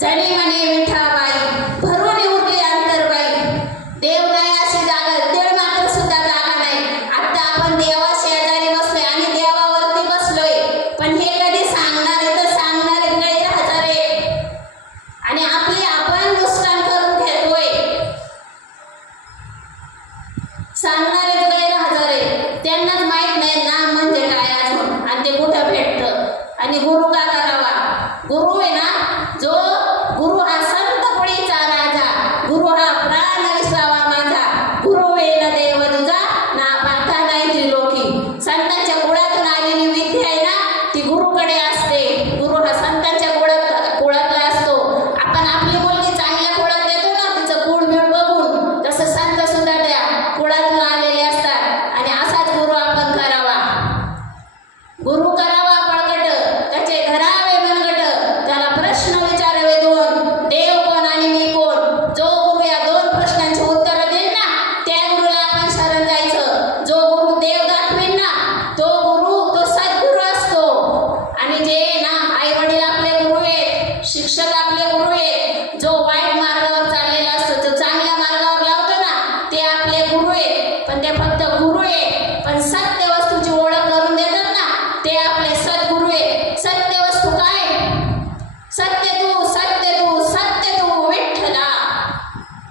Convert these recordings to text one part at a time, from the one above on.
जणी म्हणे विठाबाई भरून उरली अंतरबाई. देव नाही अशी जागा देव मात्र सुद्धा जागा नाही. आता आपण देवा शेजारी बसलोय आणि देवावरती बसलोय, पण हे कधी सांगणारे तर सांगणारे गैरहजर आणि आपली आपण नुकसान करून घेतोय. सांगणारे गैरहजर आहे, त्यांनाच माहित नाही नाम म्हणजे काय अजून आणि ते कुठं भेटतं. आणि गुरु का करावा? गुरु आहे ना, जो गुरु हा संत पुढीचा राजा, गुरु हा प्राण विसावा माझा, गुरु वेन देव तुझा ना पाथा नाही त्रिलोकी. संतांच्या कुळातून आलेली विद्या आहे ना, ती गुरुकडे असते. गुरु हा संतांच्या कुळातला असतो. आपण आपली मुलगी चांगल्या कुळात देतो ना, तिचं कुळ मिळ बघून, तसं संत सुद्धा त्या कुळातून आलेले असतात. आणि असाच गुरु आपण करावा. गुरु करावा पळकट, त्याचे धरावे मनगट, त्याला प्रश्न विचारावे दोन, देव कोण आणि मी कोण. जो गुरु या दोन प्रश्नांची उत्तर देईल ना, त्या गुरुला आपण शरण जायचं. जो गुरु देव दाखवेल ना, तो गुरु तो सद्गुरु असतो. आणि जे ना आई वडील आपले गुरु आहेत, शिक्षक आपले गुरु आहेत, जो वाईट मार्गावर चाललेला असतो, जो चांगल्या मार्गावर लावतो ना, ते आपले गुरु आहेत. पण ते फक्त गुरु आहे, पण सत्य वस्तूची ओळख करून देतात ना, ते आपले सद्गुरु आहे. सत्य वस्तू काय? सत्य तू सत्य तू सत्य तू विठ्ठला.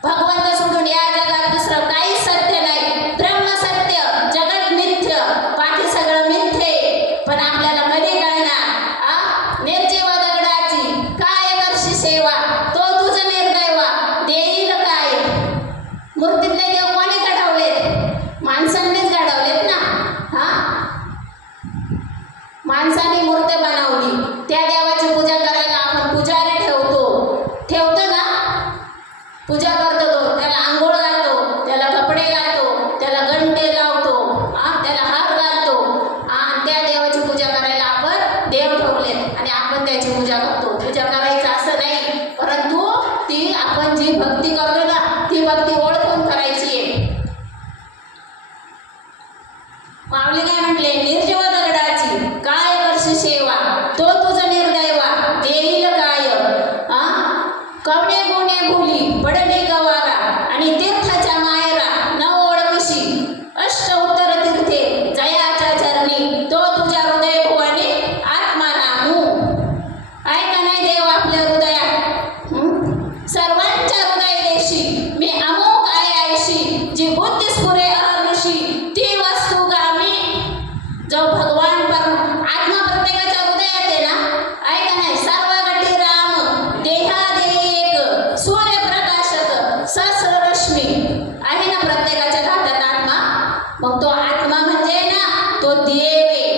भगवंत सोडून या जगात दुसरं काही सत्य नाही. ब्रह्म सत्य, जगत मिथ्य, बाकी सगळं मिथ्य आहे. पण आपल्याला कधी कळणार? निर्जीव दगडाची काय करशी सेवा, तो तुझं निर्दैवा देईल काय. मूर्तीतले देव कोणी घडवलेत? माणसांनीच घडवलेत ना. माणसाने मूर्ती बनवली, त्या देवाची पूजा करायला आपण पुजारी ठेवतो ना, पूजा करतो तो, त्याला आंघोळ घालतो, त्याला कपडे घालतो, त्याला गंडे लावतो, त्याला हार घालतो. त्या देवाची पूजा करायला आपण देव ठेवले आणि आपण त्याची पूजा करतो. पूजा करायचं असं नाही, परंतु ती आपण जी भक्ती करतो ना, ती भक्ती ओळखून करायची आहे. माऊली काय म्हटले? निर्जीव दगडाची काय करशी सेवा, तो तुझं निर्दैवा देईल काय. कवणे गुणे भुली पडली गवारा आणि तीर्थाच्या मायरा न ओळखशी. अष्ट उत्तर तीर्थे जयाच्या चरणी, तो तुझ्या हृदय भुवनी आत्मा रामू. ऐका नाही देव आपल्या हृदयात, सर्वांच्या हृदय देशी मी अमोक आहे आयशी. जी बुद्धी स्फुरे अहर्निशी, ती वस्तू गामी. जो भगवान आत्मा प्रत्येकाच्या हृदयात आहे ना, ऐका नाही, सर्वगटी राम देहा देई एक, सूर्यप्रकाशक सहस्ररश्मी आहे ना प्रत्येकाच्या घाटात आत्मा. मग तो आत्मा म्हणजे ना तो देव आहे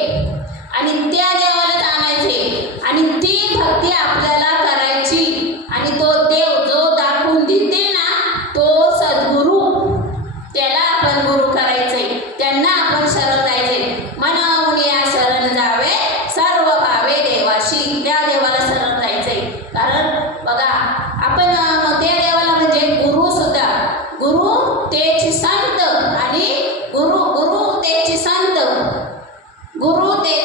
आणि त्या देवाला जाणायचे आणि ती भक्ती आपल्याला करायची. आणि तो देव जो दाखवून देते ना, तो सद्गुरु, त्याला आपण गुरु करायचे, त्यांना आपण शरण जायचे. मनाहून या शरण जावे सर्व भावे देवाशी, त्या देवाला शरण जायचंय. कारण बघा आपण त्या देवाला म्हणजे गुरु सुद्धा, गुरु तेची संत आणि गुरु तेची संत, गुरु ते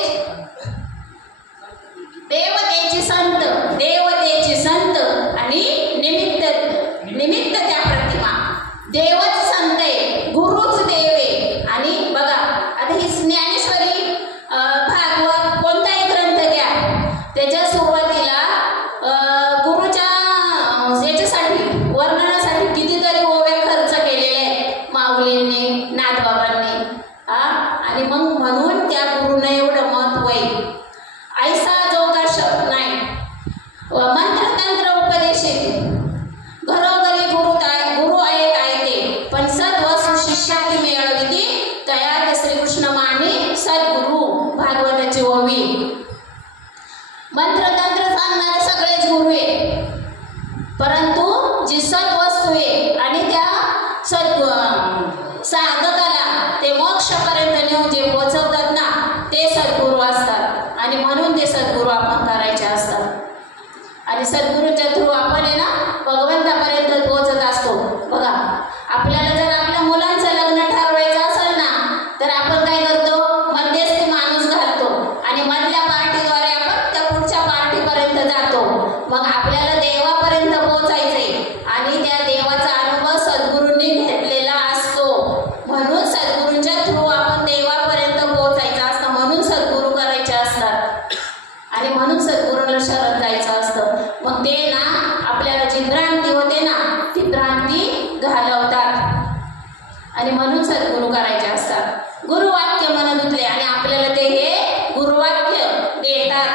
देवतेची संत, देवतेची संत आणि निमित्त त्या प्रतिमा. देवच संत आहे, गुरुच देव आहे. आणि बघा आता ही ज्ञानेश्वरी भागवत कोणताही ग्रंथ घ्या, त्याच्या सुरुवातीला गुरुच्या याच्यासाठी वर्णनासाठी कितीतरी ओव्या खर्च केलेले आहेत माऊलींनी, नाथबाबांनी. आणि मग म्हणून त्या गुरुनं एवढं महत्व आहे. ऐसा जो का शब्द नाही, मंत्रतंत्र उपदेशित घरोघरी गुरु आहेत ते, पण सद्वस्तू शिष्याती मिळविती तया ते श्रीकृष्ण मानी सद्गुरु. भागवताची ओवी. मंत्रतंत्र सांगणारे सगळेच गुरु आहे, परंतु जी सद्वस्तू आहे आणि त्या साधकाला ते मोक्षापर्यंत नेऊन जे पोचवतात ना, ते सद्गुरु असतात. आणि म्हणून ते सद्गुरु आपण करायचे असतात. आणि सद्गुरूच्या थ्रू आपण आहे ना भगवंतापर्यंत पोहोचत असतो. बघा आपल्याला जर आपल्या मुलांचं लग्न ठरवायचं असेल ना, तर आपण काय करतो? मध्यस्थी माणूस घालतो आणि मधल्या पार्टीद्वारे आपण त्या पुढच्या पार्टीपर्यंत जातो. मग आपल्याला देवापर्यंत पोहोचायचंय आणि त्या देवाचा अनुभव सद्गुरूंनी घेतलेला असतो. म्हणून सद्गुरूंच्या थ्रू आपण देवापर्यंत पोहोचायचं असतं, म्हणून सद्गुरू करायचे असतात आणि म्हणून सद्गुरूला शरण जायचं असतं. मग ते ना आपल्याला जी भ्रांती होते ना ती भ्रांती घालवतात आणि म्हणून सद्गुरू करायचे असतात. गुरुवाक्य मन धुतले आणि आपल्याला ते हे गुरुवाक्य देतात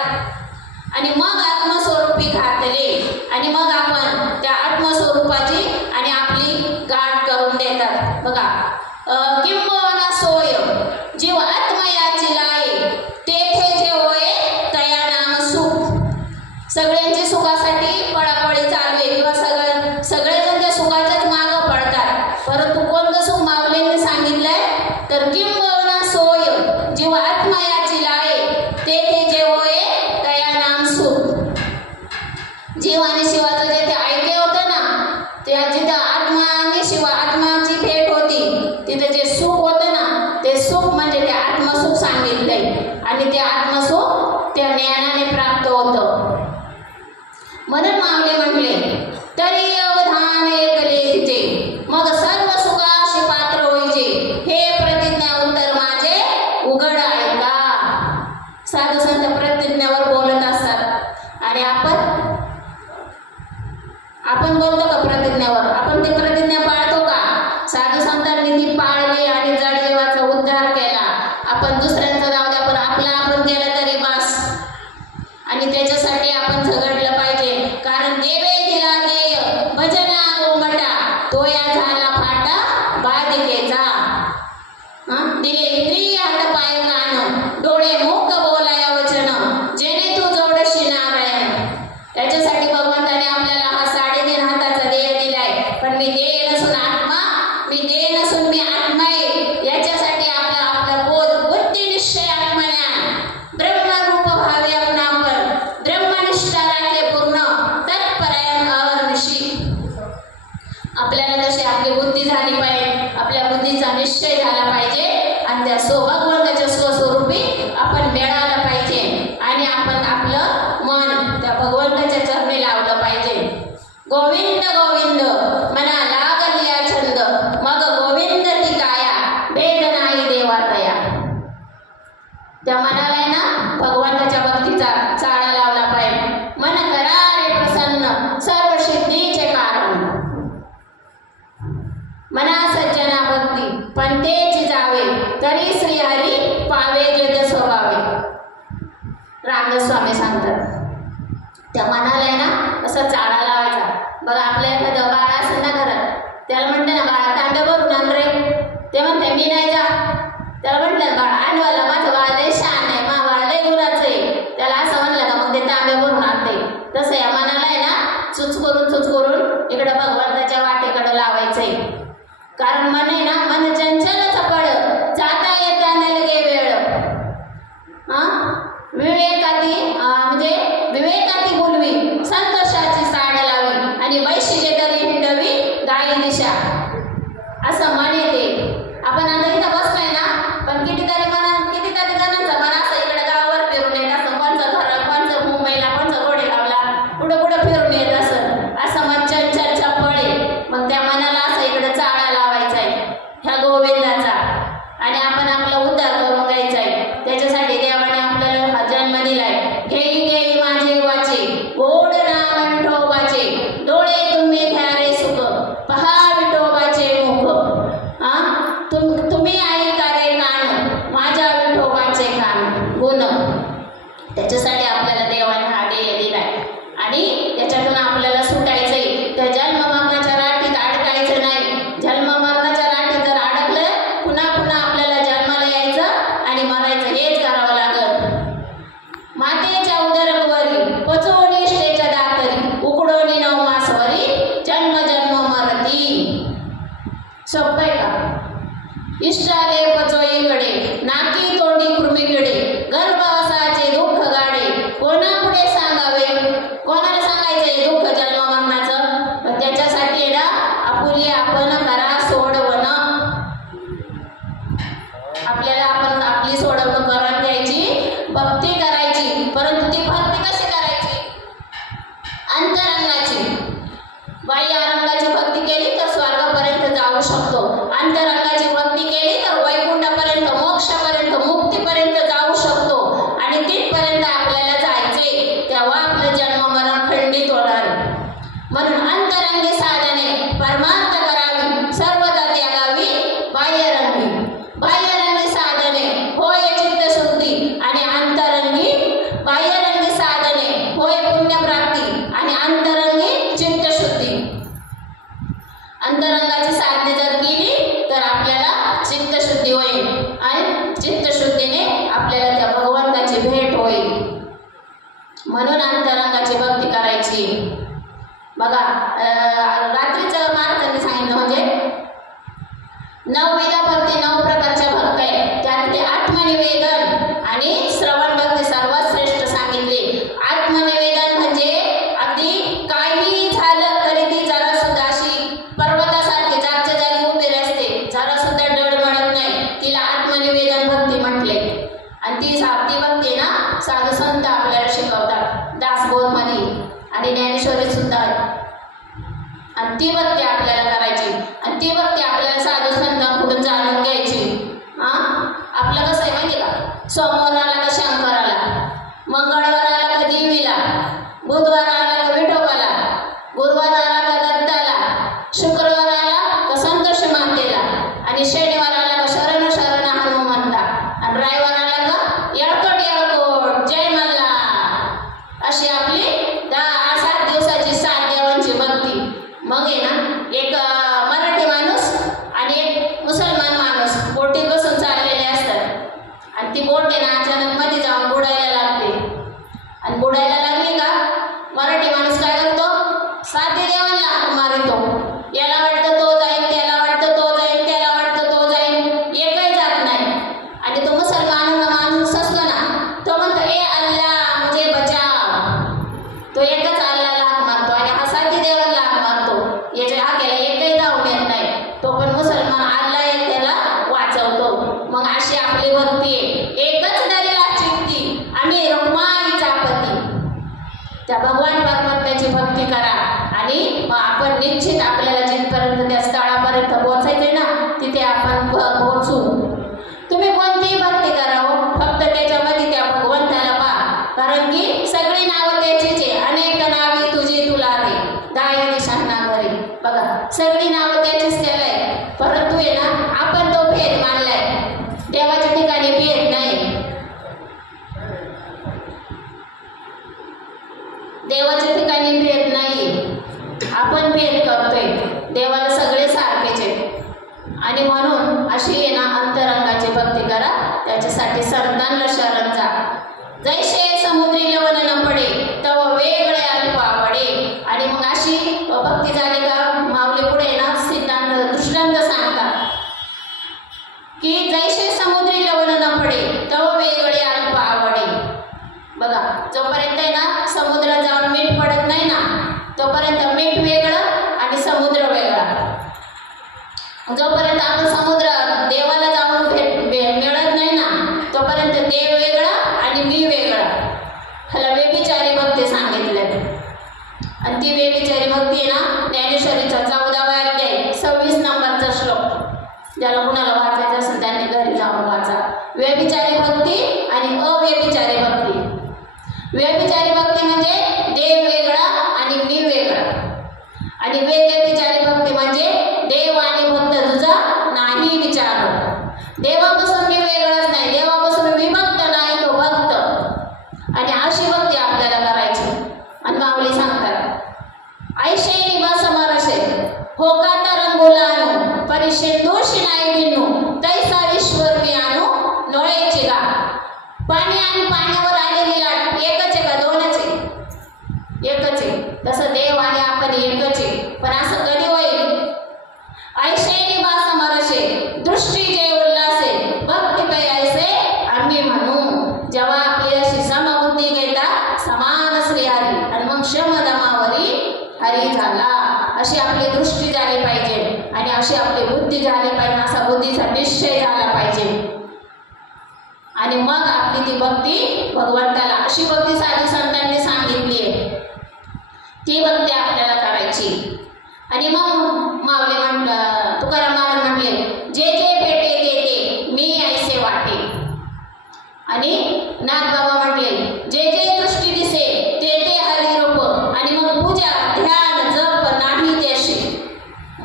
आणि मग आत्मस्वरूपी घातले आणि मग आपण त्या आत्मस्वरूपाची आणि आपली गाठ करून देतात. बघा, किंबहुना सोय जीव आत्मयाची लाये तेथे जे होय तया नाम सुख. सगळ्यांची सुखासाठी पळापळी चालू आहे किंवा सगळेजण त्या सुखाच्याच मागं पडतात, परंतु कोणतं सुख माऊलींनी सांगितलंय तर किंबहुना सोय जीव आत्मयाची लाये तेथे जे होय तया नाम सुख. जीव आणि शिवाचं जे ते ऐक्य होतं ना, त्या जिथं आत्मा आणि शिवा आत्माची भेट होती तिथं जे सुख होतं ना ते सुख म्हणजे ते आत्मसुख सांगितलंय आणि ते आत्मसुख त्या ज्ञानाने प्राप्त होतं. म्हणून माऊली म्हटले तरी अवधान ऐकले तिचे मग सर्व सुखाशी पात्र होईचे हे प्रतिज्ञा उत्तर माझे उघड आहे का. साधू संत प्रतिज्ञावर बोलत असतात आणि आपण बोलतो का प्रतिज्ञावर? आपण ती प्रतिज्ञा पाळतो का? साधू संतांनी ती पाळली आणि जडजीवाचा उद्धार केला. आपण दुसऱ्यांचा जाऊ द्या पण आपला आपण केला तरी बस आणि त्याच्यासाठी आपण झगडलं पाहिजे. कारण देवे दिला देय भजना गोमटा तो या झाला फाटा बाधिकेचा. दिले इंद्रिय हात पाय कान डोळे मुख बोलाया वचन जेणे तू जोडशी नारायण. त्याच्यासाठी भगवंताने आपल्याला हा 3.5 हाताचा देह दिलाय. पण मी देह नसून आत्मा, मी देह नसून मी आत्मा आहे. याच्यासाठी आपला बोध बुद्धी निश्चय आत्मज्ञान ब्रह्मरूप भावे आपणापण ब्रह्मनिष्ठा राखे पूर्ण तत्परायण अवर्निशी. आपल्याला तशी आपली बुद्धी झाली पाहिजे, आपल्या बुद्धीचा निश्चय झाला पाहिजे आणि त्या भगवंताच्या स्वस्वरूपी आपण मिळालं पाहिजे आणि आपण आपलं मन त्या भगवंताच्या चरणी लावलं पाहिजे. गोविंद गोविंद मना लागल या छंद मग गोविंद ती काया भेद नाही देवा तया. त्या मनाला आहे ना भगवंताच्या भक्तीचा चाळा लावला पाहिजे. मन करा रे प्रसन्न सर्व सिद्धीचे कारण मना सज्जना भक्ती पंथेची जावे तरी श्रीहरी पावे जद स्वभावे. रामदास स्वामी सांगतात त्या मनाला आहे ना असा चाळा लावायचा. बघा आपल्या एखादं बाळ असेल ना घरात, त्याला म्हणते ना बाळा तांब्या भरून आण रे. ते म्हणते मी नाही जा. त्याला म्हटलं बाळ आणवाला माझं बाळ लय शहाण आहे, मा बाळ लय गुणाचं आहे. त्याला असं म्हणलं का मग ते तांब्या भरून आणते. तसं या मनाला आहे ना चुच करून इकडं भगवंताच्या वाटेकडं लावायचंय. कारण मन आहे ना मन चंचल चपळ जाता येता नलगे वेळ. विवेकाती बोलवी संतोषाची साड लावी आणि वैशिष्ट्य तरी हिंडवी गायी दिशा. असं मन येते. आपण आता इथं बसलोय ना पण कितीतरी जणांचं मन असं इकडे गावावर फिरून येत असं. कोणचं मुंबईला कोणचं घोडे लावला कुठं फिरून येत असं मन चंचल चपळ आहे. मग त्या मनाला असं इकडे चाळा लावायचा आहे ह्या गोविंदाचा आणि आपण आपला उद्धार करून घ्यायचा आहे. त्याच्यासाठी देवाने आपल्याला हा जन्म दिलाय. घेई माझे वाचे गोड नाम विठोबाचे डोळे तुम्ही घ्या रे सुख पहा विठोबाचे मुख. तुम्ही ऐका रे कान माझ्या विठोबाचे कान गुण. त्याच्यासाठी आपल्याला देवाने हा देह दिलाय आणि त्याच्यातून आपल्याला सुटायचंय. त्या जन्म मरणाच्या राठीत अडकायचं नाही. जन्म मरणाच्या राठीत जर अडकलं पुन्हा आपल्याला जन्माला यायचं आणि मरायचं हेच करावं लागत. मातेच्या उदरवरी पचवणी इष्टेच्या दातरी उकडवणी 9 मासवरी जन्म मरती. सोपं आहे का? इष्टाले पचोईकडे नाकी तोंडी कृमीकडे गर्भवासाचे दुःख गाडे कोणापुढे सांगावे. कोणाला सांगायचंय दुःख अंतरंगाची, बाह्य रंगाची भक्ती केली तर स्वर्गापर्यंत जाऊ शकतो, अंतरंगाची भक्ती केली तर वैकुंठापर्यंत, मोक्षापर्यंत, मुक्तीपर्यंत जाऊ शकतो आणि तिथपर्यंत आपल्याला जायचे, तेव्हा आपलं जन्म मरण खंडित होणार. म्हणून अंतरंगी साधने परमार्थ करावी, सर्वदा त्यागावी बाह्यरंगी. बाह्यरंगी साधने होय चित्तशुद्धी आणि अंतरंगी, बाह्यरंगी साधने होय पुण्यप्राप्ती आणि अंतरंगी चित्तशुद्धी. अंतरंगाची साधने जर केली तर आपल्याला चित्तशुद्धी होईल आणि चित्तशुद्धीने आपल्याला त्या भगवंताची भेट होईल. म्हणून अंतरंगाची भक्ती करायची. बघा रात्रीचं महाराजांनी सांगितलं म्हणजे 9 विधा भक्ती, 9 प्रकारच्या भक्त आहे. त्यातले आत्मनिवेदन आणि श्रवण भक्ती सर्वात श्रेष्ठ सांगितली. आत्मनिवेदन म्हणजे अगदी काही झालं तरी ती जरा सुद्धा अशी पर्वतासारखी जागच्या जागी उभी असते, जरा सुद्धा डळमळत नाही, तिला आत्मनिवेदन भक्ती म्हटले. आणि ती भक्ती ना साधू संत आपल्याला शिकवतात, दासबोध मध्ये आणि ज्ञानेश्वरी सुद्धा. आणि ती भक्ती आपल्याला करायची आणि ती भक्ती आपल्याला साधू संतांकडून जाणून घ्यायची. आपलं कसं आहे माहिती का, सोमवार आला का शंकराला, मंगळवार आला का देवीला, बुधवार आला का विठोबाला, गुरुवार आला का दत्ताला, शुक्रवार आला का संतोष मातेला आणि शनिवार आला का शरण शरण हनुमंता आणि रविवार आला का येळकोट येळकोट जय मल्हार. अशी आपली 7 दिवसाची 7 देवांची भक्ती. मग आहे ना एक मराठी माणूस आणि एक मुसलमान माणूस बोटीत बसून चाललेले असतात आणि ती बोट आहे ना अचानक मध्ये जाऊन बुडायला लागते आणि बुडायला लागली का मराठी माणूस काय करतो, 7 देवांना हाक मारतो. याला वाटतं तो जाईल, त्याला वाटतं तो जाईल, त्याला वाटतं तो जाईल, एकही जात नाही. आणि तो मुसलमान माणूस असतो ना तो म्हणतो ए अल्लाह मुझे बचाव. तो एकच अल्लाहला हाक मारतो आणि हा 7 देवांना हाक मारतो. याच्या हाकेला एकही धावून येत नाही. तो पण मुसलमान अल्लाह एक त्याला वाचवतो. मग अशी आपली भक्ती आहे. एकच दरीला चित्ती आम्ही रुक्माईचा पती. त्या भगवान परमात्म्याची भक्ती करा आणि आपण निश्चित आपल्याला जिथपर्यंत त्या स्थळापर्यंत पोहोचायचंय ना तिथे आपण पोहोचू. तुम्ही कोणतीही भक्ती करावं, फक्त त्याच्यामध्ये त्या भगवंताला पहा, कारण की सगळी नावं त्याचीच आहे. अनेक नावे तुझी तुला रे दाय निशाणा घरी. बघा सगळी नावं त्याचीच त्याला आहे, परंतु आहे ना आपण तो भेद मानलाय. देवाच्या ठिकाणी भेद नाही, देवाच्या ठिकाणी भेद नाही, आपण भेद करतोय. देवाला सगळे सारखेच आहेत. आणि म्हणून अशी आहे ना अंतरंगाची भक्ती करा. त्याच्यासाठी संतांना शरण जा. जैसे समुद्री लवण न पडे तव वेगळे अल्प पडे. आणि मग अशी भक्ती झाली का माऊली पुढे ना सिद्धांत दृष्टांत सांगतात की जैसे समुद्री लवण न पडे तव वेगळे अल्प पडे. बघा जोपर्यंत आहे ना समुद्रात जाऊन मीठ पडत नाही ना तोपर्यंत मीठ वेगळं आणि समुद्र वेगळा. जोपर्यंत आपण समुद्र देवाला जाऊन मिळत नाही ना तोपर्यंत देव वेगळा आणि मी वेगळा. ह्याला व्यभिचारी भक्ती सांगितलं. आणि ती व्यभिचारी भक्ती आहे ना ज्ञानेश्वरीचा 14वा अध्याय 26 नंबरचा श्लोक. ज्याला कुणाला वाचायचं असेल त्यांनी घरी जाऊन वाचा. व्यभिचारी भक्ती आणि अव्यभिचारी भक्ती. व्यभिचारी भक्ती म्हणजे देव वेगळा आणि मी वेगळा. आणि व्यभिचारी भक्ती म्हणजे देव आणि भक्त तुझा नाही विचार. देवापासून मी वेगळाच नाही, देवापासून विभक्त नाही तो भक्त. आणि अशी भक्ती आपल्याला करायची. आणि माऊली सांगतात ऐशे निवास मरसे हो का तरंगुलानु परिशे दोषी नाही बिनू तैसा ईश्वर मी आणू नोळेची गा. पाणी आणि पाण्यावर आलेली लाट एकच आहे का दोनच आहे? एकच आहे. तसं देव आणि आपण एकच आहे. पण असं कधी होईल? ऐशे निवास मरसे दृष्टी जे उल्लासे भक्ती पै ऐसे आम्ही म्हणू. जेव्हा आपली अशी समबुद्धी घेता समान श्री हरी आणि मग शमदमावरी हरी झाला. अशी आपली दृष्टी झाली पाहिजे आणि अशी आपली बुद्धी झाली पाहिजे. असा बुद्धीचा निश्चय झाला पाहिजे आणि मग आपली ती भक्ती भगवंताला. अशी भक्ती साधू संतांनी सांगितली आहे. ती भक्ती आपल्याला करायची. आणि मग माऊली म्हटलं, तुकाराम महाराज म्हटले, जे जे भेटे ते ते मी ऐसे वाटे. आणि नाथबाबा म्हटले, जे जे दृष्टी दिसे ते ते हरिरूप. आणि मग पूजा ध्यान जप नाही त्याशी.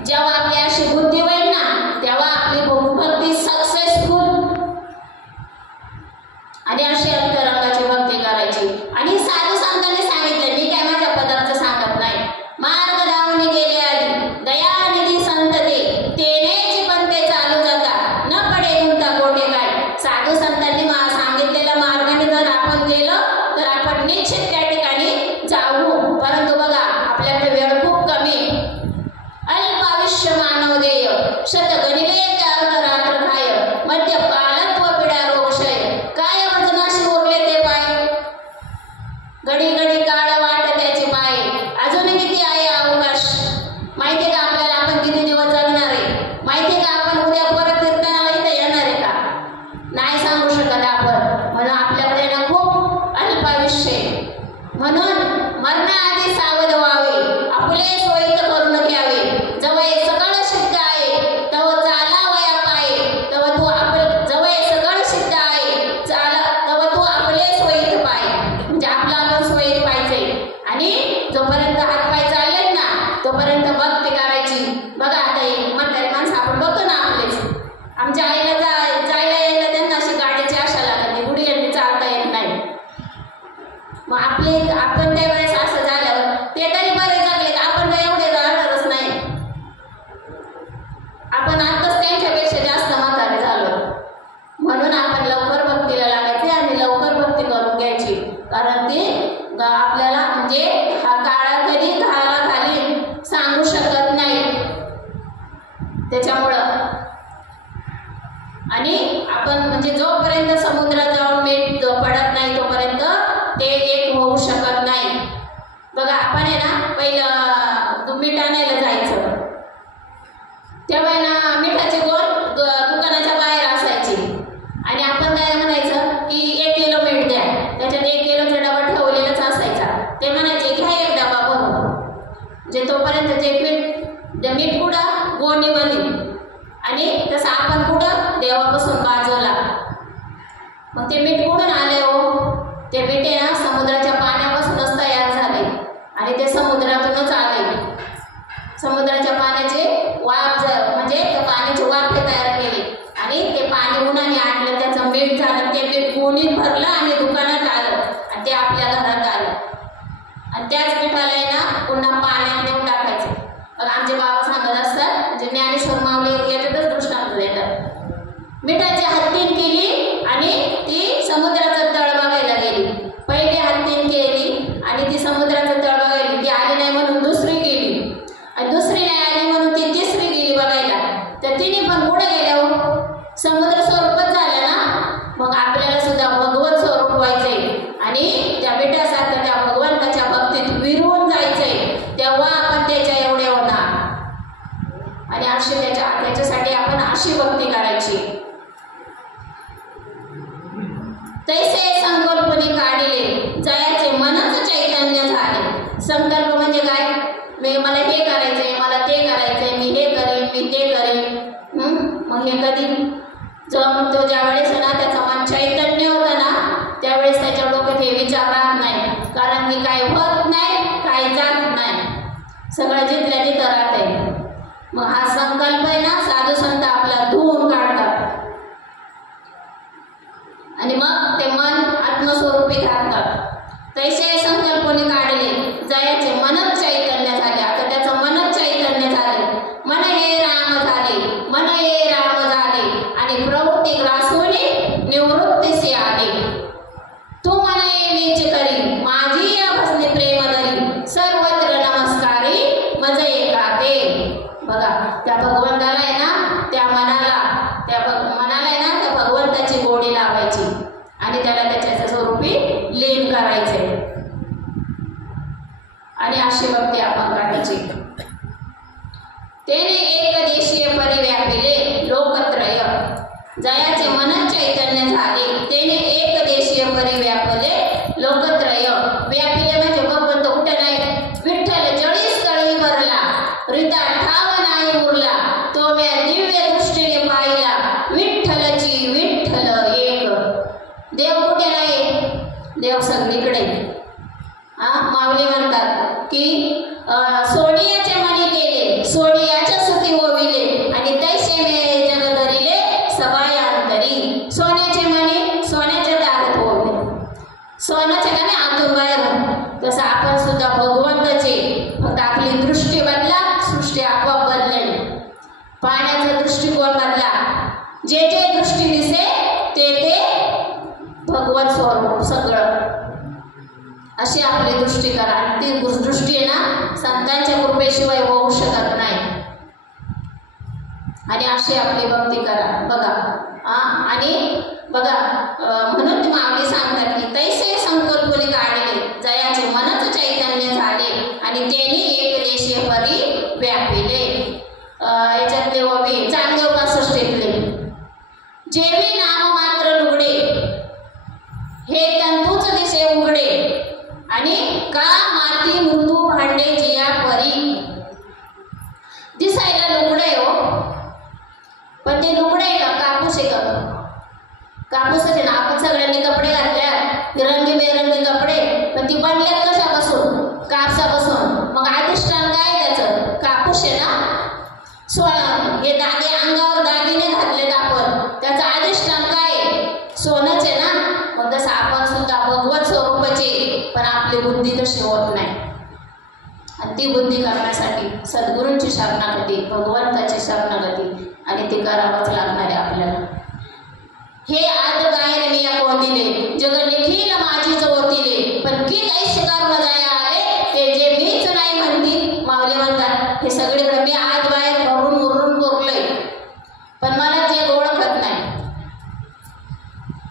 जेव्हा आपली अशी बुद्धी होईल ना, तेव्हा आपली भक्ती सक्सेसफुल. आणि अशी अंतरंगाची भक्ती करायची. आणि साधू संतांनी सांगितलं, मी काय माझ्या पदार्थ सांगत नाही. मार्ग धावून गेले आधी दयानिधी संत तेनेची पंथे चालू जाता न पडे गुंता कोठे काय. साधू संतांनी सांगितलेल्या मार्गाने जर आपण गेलो तर आपण निश्चित त्या ठिकाणी जाऊ. परंतु बघा, आपल्याकडे वेळ खूप कमी. अल्प आयुष्य मानव देय शत गणिले अर्ध रात्र खाय मध्य कालत्व पिढा रोगशय काय वजनाशी उरले ते पाय. घडी घडी काळ वाट त्याचे पाय अजून किती आहे अवकाश. माहितीये का आपल्याला आपण किती दिवस जगणार आहे? माहितीये का आपण उद्या परत कीर्तनाला इथे येणार आहे का? नाही सांगू शकत आपण. म्हणून आपल्याकडे ना खूप अल्प आयुष्य आहे. म्हणून मरणाआधी सावध व्हावे, आपले सोयीत करून घ्यावे. जवळ सगळं सिद्ध आहे तव चालावया पाय. तव तू जवळ सगळं सिद्ध आहे तव तू आपले सोयीत पाय. म्हणजे आपलं आपण सोयीत पाहिजे. आणि जोपर्यंत हातपाय चाललेत ना तोपर्यंत भक्ती करायची. बघा आता म्हातारी माणसं आपण बघतो ना आपलेच. आमच्या आईला जायला यायला त्यांना अशी गाडीची आशा लागली, गुडघ्यांनी चालता येत नाही. मग आपण त्यावेळेस असं झाल्यावर ते तरी बरे जगलेत, आपण तर एवढे जाणारच नाही. आपण आताच त्यांच्यापेक्षा जास्त म्हातारे झालो. म्हणून आपण लवकर भक्तीला लागायचे आणि लवकर भक्ती करून घ्यायची. कारण ती आपल्याला म्हणजे हा काळा कधी घाली सांगू शकत नाही. त्याच्यामुळं आणि आपण म्हणजे जोपर्यंत समुद्रात जाऊन मीठ पडत नाही तोपर्यंत ते एक होऊ शकत नाही. बघा, आपण आहे ना पहिलं मीठ आणायला जायचं, तेव्हा ना मिठाचे गोल दुकानाच्या बाहेर असायचे. आणि आपण काय म्हणायचं की 1 किलो मीठ द्या. त्याच्यात 1 किलोचा डबा ठेवलेलाच असायचा. ते म्हणायचे घ्या 1 डबा भरून. जे तोपर्यंत जे मीठ कुठं गोणीमध्ये. आणि तसं आपण कुठं देवापासून बाजूला. मग ते मीठ कुठून आले हो? ते मीठ आहे ना समुद्राच्या पाण्यापासूनच तयार झाले. आणि ते समुद्रातूनच आले. समुद्राच्या पाण्याचे म्हणजे त्या पाण्याचे वाफे तयार केले. आणि ते पाणी उन्हाने आणलं, त्याचं मीठ झालं. ते मीठ गोणीत भरलं आणि दुकानात आलं आणि ते आपल्या घरात आलं. आणि त्याच मिठाला आहे ना पुन्हा पाण्यात नेऊन टाकायचे. आमचे बाबा सांगत असतात, म्हणजे ज्ञानेश्वर माऊली याच्यातच दृष्टांत देतात. मिठाची हत्तीन केली आणि ती समुद्राचं तळ बघायला गेली. पहिले हत्तीन केली आणि ती समुद्राचं तळ बघायला ती आली नाही म्हणून दुसरी गेली. आणि दुसरी नाही आली म्हणून ती तिसरी गेली बघायला. तर तिने पण पुढे गेल्या समुद्र स्वरूपच झालं ना. मग आपल्याला सुद्धा भगवत स्वरूप व्हायचंय आणि त्या मिठासारखं त्या भगवंताच्या भक्तीत विरून जायचंय. तेव्हा आपण त्याच्या एवढे होणार. आणि अशी त्याच्यासाठी आपण अशी भक्ती करायची. तैसे संकल्पने काढले जयाचे मनच चैतन्य झाले. संकल्प म्हणजे काय? मला हे करायचंय, मला ते करायचंय, मी हे करेन, मी ते करेन. मग हे कधी जेव्हा तो ज्या वेळेस ना त्याचं मन चैतन्य होतं ना त्यावेळेस त्याच्या डोक्यात हे विचार राहत नाही. कारण मी काय होत नाही, काय जात नाही, सगळं जिथल्या तिथं राहतंय. मग हा संकल्प आहे ना साधू संत आपला धुवून काढतात आणि मग ते मन आत्मस्वरूपी घालतात. तैसे संकल्पने काढले जयाचे मनच चैतन्य झाले. आता त्याचं मनच चैतन्य झाले. मन हे राम झाले, मन हे राम झाले आणि प्रवृत्ती ग्रासोनी निवृत्तीसी आले. तू मन मीच करी माझी या भसनी प्रेम धरी सर्वत्र नमस्कारी मज एका ते. बघा, त्या भगवंताला आहे ना त्या मनाला आहे ना त्या भगवंताची गोडी लावायची आणि त्याला त्याच्या स्वरूपी लीन करायचे. आणि अशी भक्ती आपण करायची. तेने एक देशीय परिव्यापिले लोकत्रय जयाचे मन चैतन्य झाले. तेने एक देशीय परिव्यापले लोकत्रय. व्यापिले म्हणजे भगवंत कुठे नाही, विठ्ठल की सोनियाचे मणी केले सोनियाच्या सुती ओविले आणि तैसे मे जग धरिले सबायांतरी. सोन्याचे मणी सोन्याच्या दारात ओवले, सोन्याच्या का नाही आतून बाहेरून. तसं आपण सुद्धा भगवंताचे, फक्त आपली दृष्टी बदला सृष्टी आपोआप बदलेल. पाहण्याचा दृष्टिकोन बदला, जे जे दृष्टी दिसे ते भगवत स्वरूप सगळं, अशी आपली दृष्टी करा. आणि ती दृष्टी आहे ना संतांच्या कृपेशिवाय होऊ शकत नाही. आणि अशी आपली भक्ती करा. बघा आणि बघा म्हणून ती माऊली सांगतात की तैसे संकल्पने काढले जयाचे मनच चैतन्य झाले आणि त्यांनी एक देशी परी व्यापिले. याच्यातले ओवी चांगदेव 65 जेवी नाम मात्र लुगडे हे तंतूच दिसे उघडे आणि का माती मृदू भांडे जिया परी. दिसायला लुगडे हो, पण ते लुगडे का कापूस आहे का? कापूसच ना. आपण सगळ्यांनी कपडे घातल्यात रंगीबेरंगी कपडे, पण ती बनल्यात कशापासून? कापसापासून. मग अधिष्ठान काय त्याचं? कापूस आहे ना. हे दागे अंगावर दागिने घातलेत आपण, त्याचं अधिष्ठान काय? सोनच आहे ना. मग तसं आपण सुद्धा भगवत स्वरूपाचे, पण आपली बुद्धी तशी होत नाही. आणि ती बुद्धी करण्यासाठी सद्गुरूंची शरणागती, भगवंताची शरणागती, आणि ती करावंच लागणार आहे आपल्याला. हे आद गायन मी कोण दिले जग निखिल माझी जवतीले पण की काही कर्म जाया आले ते जे मीच नाही म्हणती. माऊली म्हणतात हे सगळीकडे मी आत बाहेर भरून मुरून कोरलंय, पण मला जे ओळखत नाही.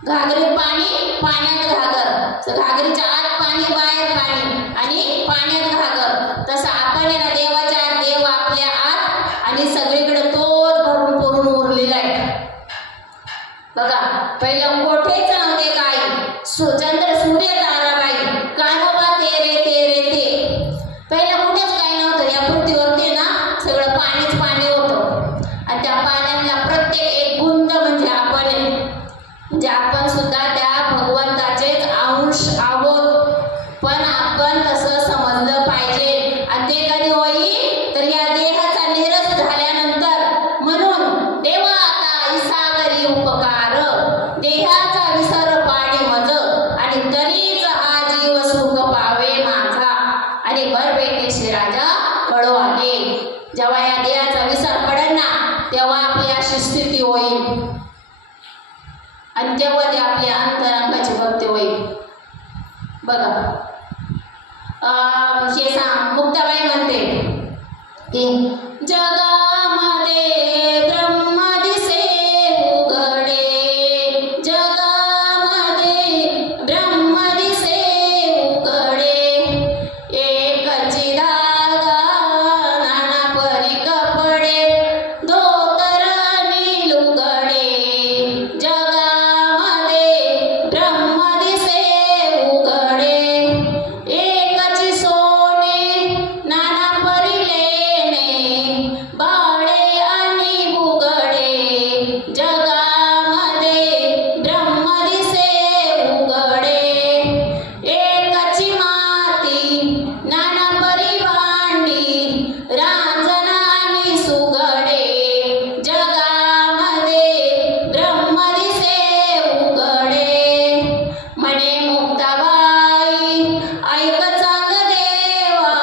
घागरीत पाणी पाण्यात घागर, घागरीच्या आत पाणी बाहेर पाणी आणि पाण्यात घागर. तसं आपण आहे ना देवाच्या आत, देव आपल्या आत, आणि सगळीकडे तोच भरून पुरून उरलेला आहे. बघा पहिलं कोठेच नव्हते काही, चंद्र सूर्य ताराबाई कानोबा तेरे तेरे ते. पहिलं कुठेच काही नव्हतं. या पृथ्वीवरती ना सगळं पाणीच पाणी होतं, आणि त्या पाण्यातला प्रत्येक एक बुंद म्हणजे आपण आहे. म्हणजे आपण सुद्धा त्या भगवंताचेच अंश आहोत, पण आपण तसं समजलं पाहिजे. आणि ते कधी होईल तर या देहाचा निरस झाल्यानंतर. म्हणून देवा आता इसागरी उपकार देहाचा विसर पाणी मज आणि तरीच हा जीव सुख पावे माझा आणि बरबेकेशी राजा कळो आले. जेव्हा या देहाचा विसर पडेल ना तेव्हा आपली अशी स्थिती होईल, आणि तेव्हा ते आपल्या अंतरंगाची भक्ती होईल. बघा हे सांग मुक्ताबाई म्हणते की जगामध्ये ब्रह्म दिसे उघडे, जगामध्ये ब्रह्म दिसे उघडे, एकची धागा नाना परी कपडे धोतरणी लुगडे. जगामध्ये ब्रह्म दिसे उघडे, एकची सोने नाना परी लेणे, बाळे आणि बुगडे. जगामध्ये ब्रह्म दिसे उघडे, एकची माती नाना परी भांडी, रांजण आणि सुगडे. जगामध्ये ब्रह्म दिसे उघडे. म्हणे मुक्ताबाई ऐक चांग देवा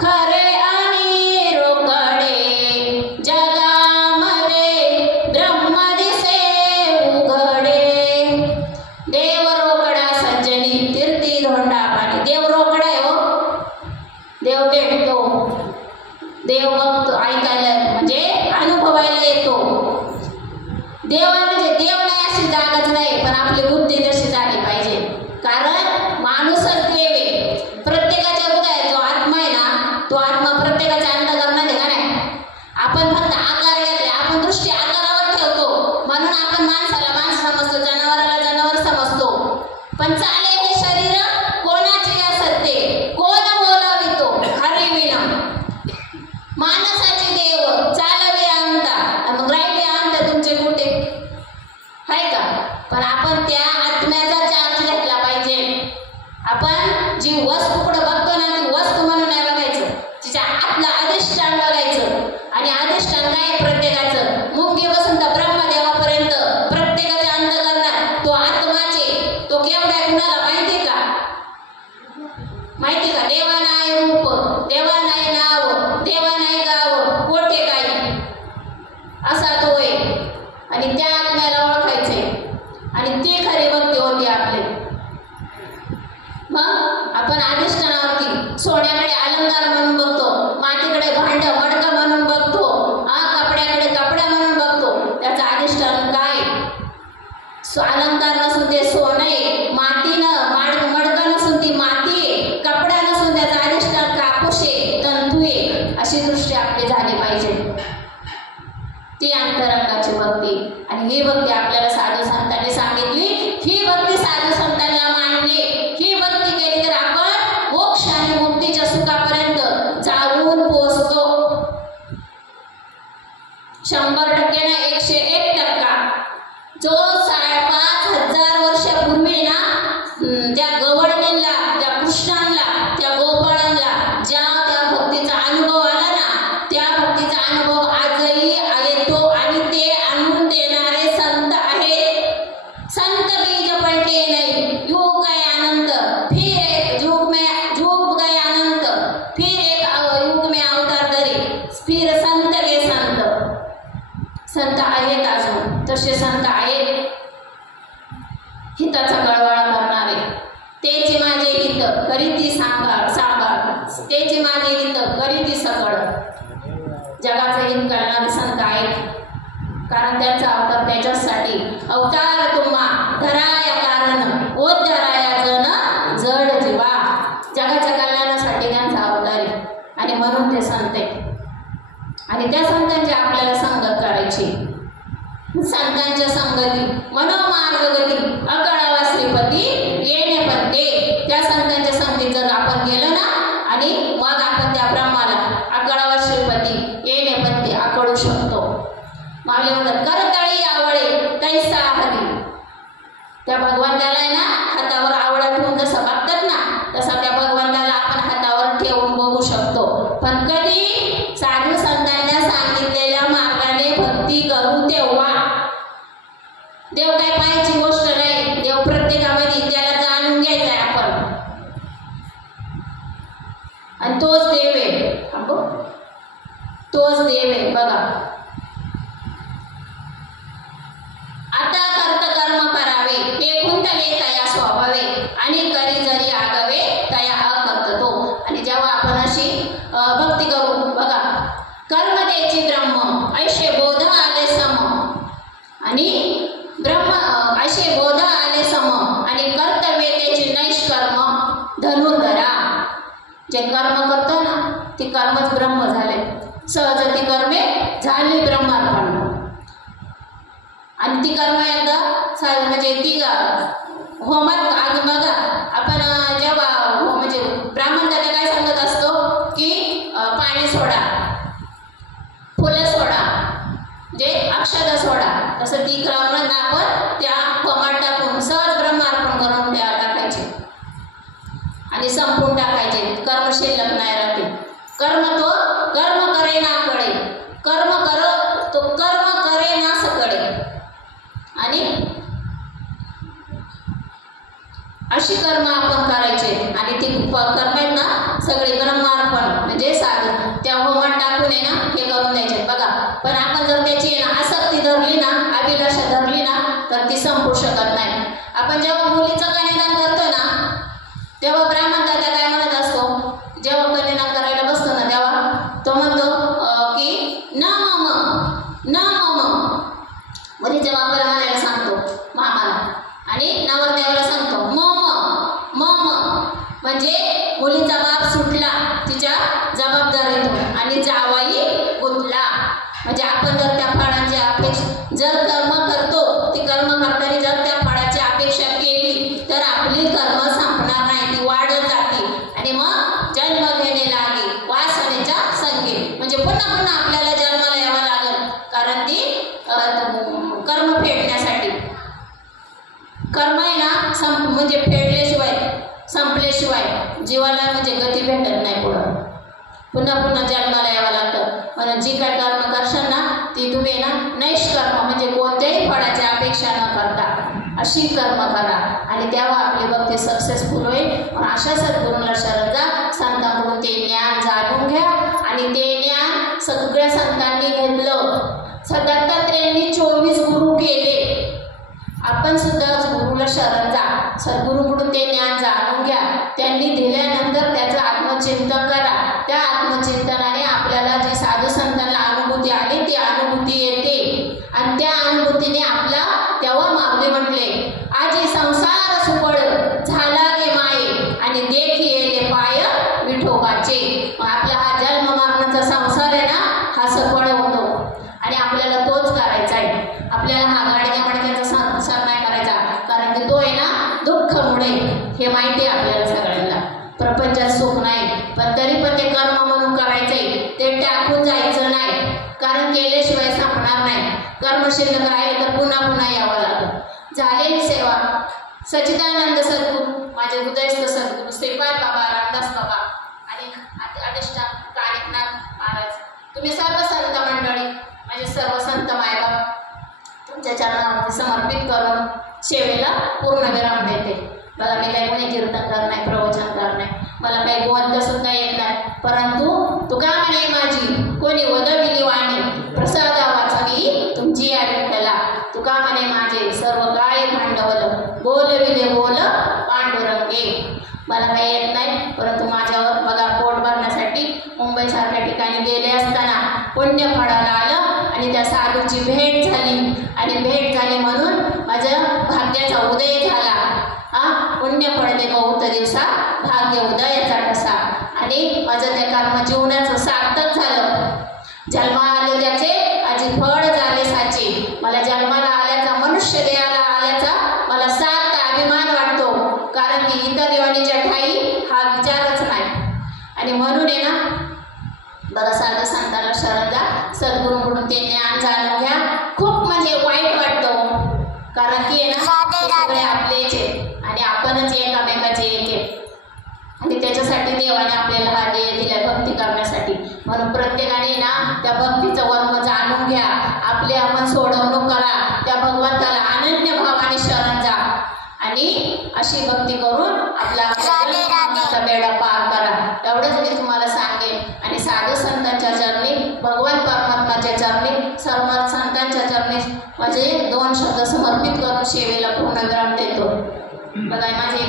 खरे आणि रोकडे. जगामध्ये ब्रह्म दिसे उघडे. देव रोकडा सज्जनी तीर्थी धोंडा पाणी. देव रोकडा आहे हो, देव भेटतो, देव बघतो, ऐकायला म्हणजे अनुभवायला येतो. देव म्हणजे देव नाही अशी जागाच नाही, पण आपली बुद्धी तशी झाली पाहिजे. कारण माणूसच देव आहे. प्रत्येकाच्या हृदयात जो आत्मा आहे ना तो आत्मा प्रत्येकाच्या अंतःकरणात आहे का नाही. आपण फक्त आकार घेतले, आपण दृष्टी आकारावर ठेवतो म्हणून आपण माणसाला माणूस समजतो, जनावराला जनावर समजतो. पण चाले हे शरीर कोणाचे असत ते कोण बोलावितो हरिविना. माणसाचे देव चालवे अंता, मग राहिले अंत तुमचे कुठे आहे का. पण आपण त्या आत्म्याचा चार्ज घेतला पाहिजे. आपण जी वस्तू पुढे बघतो ना ती वस्तू म्हणून पाहिजे, ती अंतरंगाची भक्ती. आणि ही भक्ती आपल्याला साधू संतांनी सांगितली. ही भक्ती साधू संतांना मानली, ही भक्ती केली तर आपण मोक्ष आणि मुक्तीच्या सुखापर्यंत जाऊन पोहोचतो. 100% ना 101%. जो 5,500 वर्षापूर्वी ना त्या गवळणीला, त्या कृष्णांना, त्या गोपाळांना ज्या त्या भक्तीचा अनुभव आला ना, त्या भक्तीचा अनुभव आजही येतो. आणि ते आणून देणारे संत आहेत. संत बीज पलटे नहीं, युग गए अनंत, फिर एक युग गए अनंत, फिर एक युग में अवतार धरे, फिर संत के संत. संत आहेत, अजून तसे संत आहेत हिताचा गळवाळा करणारे. तेची माझे हित करीती सांभाळ, तेची माझे हित करीती सकळ. जगाचं हित करणारे संत आहेत, कारण त्यांचा अवतार त्याच्यासाठी. अवतार तुम्हा धराया कारण, ओ धराया जन जड जीवा. जगाच्या कल्याणासाठी त्यांचा अवतार आहे आणि म्हणून ते संत आहे. आणि त्या संतांची आपल्याला संगत करायची. संतांच्या संगती मनोमार्गगती अकळावा श्रीपती येणे पत्ते. त्या संतांच्या संगतीत जर आपण गेलो ना, आणि मग आपण त्या ब्रह्माला अकळावा श्रीपती येणे पत्ते आकळू शकतो. मागले म्हणतात करतळी आवळे तैसा हरी. त्या भगवंताला आहे ना हातावर आवळा ठेवून जसं बघतात ना, तसा त्या भगवंताला आपण हातावर ठेवून बघू शकतो. पण कधी साधू संतांना सांगितलेल्या मार्गाने भक्ती करू तेव्हा. देव काय पाहायची गोष्ट नाही, देव प्रत्येकामध्ये त्याला जाणून घ्यायचा आहे आपण. आणि तोच देव आहे, तोच देव आहे. बघा आता कर्म करावे, हे कुंतले तया स्वभावे, आणि करी जरी आगावे तया अकर्त तो. आणि जेव्हा आपण अशी भक्ती करू, बघा कर्म द्यायची ब्रह्म ऐशे बोध आले सम, आणि ब्रह्म असे बोध आले सम, आणि कर्तव्य त्याचे नैष्कर्म धनुर्धरा. जे कर्म करतो ना ती कर्मच ब्रह्म झाले. सहज ती कर्मे झाली ब्रह्मार्पण. आणि ती कर्म एकदा म्हणजे ती होमात आग. बघा आपण जेव्हा म्हणजे ब्राह्मण दादा काय सांगत असतो की पाणी सोडा, फुलं सोडा, म्हणजे अक्षता सोडा, तसं ती कर्म आपण त्या होमात टाकून सहज ब्रह्मार्पण करून त्या टाकायचे आणि संपून टाकायचे. कर्म शिल्लक नाही राहते. कर्म करे ना कळे, तो कर्म करे ना सकळे. आणि अशी कर्म आपण करायचे आणि ती कर्म आहेत ना सगळे ब्रह्मार्पण म्हणजे साधन त्या होमात टाकून आहे ना हे करून द्यायचे. बघा पण आपण जर त्याची ना आसक्ती धरली ना, अभिलाषा धरली ना, तर ती संपू शकत नाही. आपण जेव्हा मुलीचं कन्यादान करतो ना, तेव्हा ब्राह्मण दादा काय म्हणत असतो, जेव्हा कन्यादान करायला बसतो ना तेव्हा तो म्हणतो की न मम मुलीच्या बापाला म्हणायला सांगतो मामाला, आणि नवरदेवाला सांगतो मम. म्हणजे मुलीचा बाप सुटला तिच्या जबाबदारीतून आणि जावाई गुंतला. म्हणजे आपण जर त्या फळांची अपेक्षा जर कर्म करतो, ती कर्म करताना जर त्या फळाची अपेक्षा केली तर आपली कर्म संपणार नाही, ती वाढत जाते. आणि मग जन्म घेणे लागे वासनेच्या संख्येत. म्हणजे पुन्हा आपल्याला जन्माला यावं लागेल, कारण ती कर्म फेडण्यासाठी. कर्म आहे ना म्हणजे फेडल्याशिवाय संपल्याशिवाय जीवाला म्हणजे गती भेटत नाही. पुन्हा जन्माला यावं लागतं. म्हणून जी काय कर्म करशाल ना ती तुम्ही ना नैष्कर्म म्हणजे कोणत्याही फळाची अपेक्षा न करता अशी कर्म करा, आणि तेव्हा आपली भक्ती सक्सेसफुल होईल. अशा सद्गुरूंना शरण जा, संतांकडून ते ज्ञान जाणून घ्या. आणि ते ज्ञान सगळ्या संतांनी घेतलं. दत्तात्रेयांनी 24 गुरु केले. आपण सुद्धा गुरुला शरण जा, सद्गुरूकडून ते ज्ञान जाणून घ्या. त्यांनी दिल्यानंतर त्याचं आत्मचिंतन करा. त्या आत्मचिंतनाने आपल्याला जी साधू संतांना अनुभूती आली ती अनुभूती येते, आणि त्या अनुभूतीने आपला तेव्हा माऊली म्हटले आजी संसार सुपळ झाला गे माये, आणि देखी येले पाय विठोबाचे. आपला हा जन्म मरणाचा संसार आहे ना, असं कळवतो आणि आपल्याला तोच करायचा आहे. आपल्याला हा गाडग्या मडक्याचा संसार नाही करायचा, कारण की तो आहे ना दुःखमुळे, हे माहिती आहे आपल्याला सगळ्यांना. प्रपंचात सुख नाही, पण तरी पण ते कर्म म्हणून करायचंय, ते टाकून जायचं नाही, कारण केल्याशिवाय संपणार नाही. कर्म शिल्लक राहिले तर पुन्हा पुन्हा यावं लागतं. झालेली सेवा सच्चिदानंद सद्गुरू, माझे हृदयस्थ सद्गुरू श्रीपाद बाबा, रामदास बाबा आणि अधिष्ठान कानिकनाथ महाराज, तुम्ही सर्व संत मंडळी, माझे सर्व संत मायबाप तुमच्या चरणावरती समर्पित करून सेवेला पूर्णविराम देते. मला मी काही कोणी कीर्तनकार नाही, प्रवचनकार नाही, मला काही बोलता सुद्धा येत नाही, परंतु तुका म्हणे माझी कोणी वदविली वाणी, प्रसादा वाचवी तुमची या विठ्ठला. तुका म्हणे माझे सर्व काय भांडवल, बोलविले बोल पांडुरंगे. मला काही येत नाही, परंतु माझ्यावर बघा पोट भरण्यासाठी मुंबईसारख्या ठिकाणी गेले असताना पुण्य फळाला आलं आणि त्या साधूची भेट झाली, आणि भेट झाली म्हणून माझ्या भाग्याचा उदय झाला. पुण्य फळले बहुत दिवसा, भाग्य उदयाचा ठसा, आणि माझं त्या कर्म जीवनाचं सार्थक झालं. जन्माला आले त्याचे आजी फळ झाले साचे. मला जन्माला आल्याचा, मनुष्य देहाला आल्याचा मला सार्थ अभिमान वाटतो, कारण की इतर योनीच्या ठाई हा विचारच नाही. आणि म्हणून आहे ना बघा, साधू संतांना शरण जा, सद्गुरूकडून ते ज्ञान जाणून घ्या. खूप म्हणजे वाईट वाटतं, कारण की आहे ना सगळे आपलेच आहे आणि आपणच एकामेकाचे एक आहे, आणि त्याच्यासाठी देवाने आपल्याला हा देह दिलाय भक्ती करण्यासाठी. म्हणून प्रत्येकाने ना त्या भक्तीचं वर्म जाणून घ्या, आपले आपण सोडवणूक करा, त्या भगवंताला अनन्य भावाने शरण जा, आणि अशी भक्ती करून आपला बेडा पार करा. एवढंच मी तुम्हाला सांगेन. आणि साधू संतांच्या चरणी, भगवान परमात्माच्या चरणी, सर्व संतांच्या चरणी माझे 2 शब्द समर्पित करून सेवेला पूर्णविराम देतो. बघा माझे